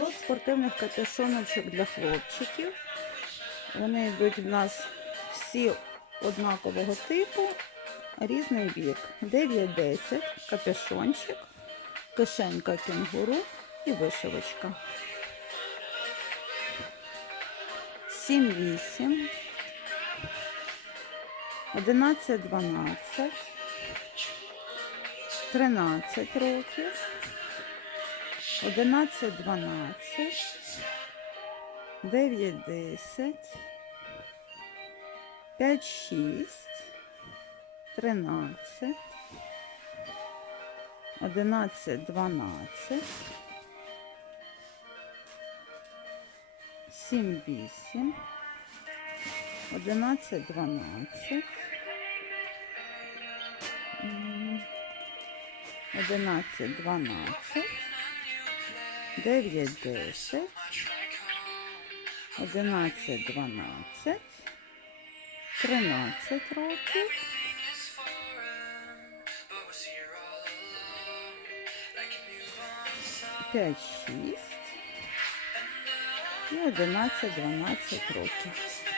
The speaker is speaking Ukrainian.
Лот спортивних капюшоночок для хлопчиків. Вони йдуть в нас всі однакового типу, різний вік. 9-10, капюшончик, кишенька кенгуру і вишивочка. 7-8, 11-12, 13 років. 11, 12, 9, 10, 5, 6, 13, 11, 12, 7, 8, 11, 12, м, 11, 12, 9, 10, 11, 12, 13 років, 5, 6 і 11, 12 років.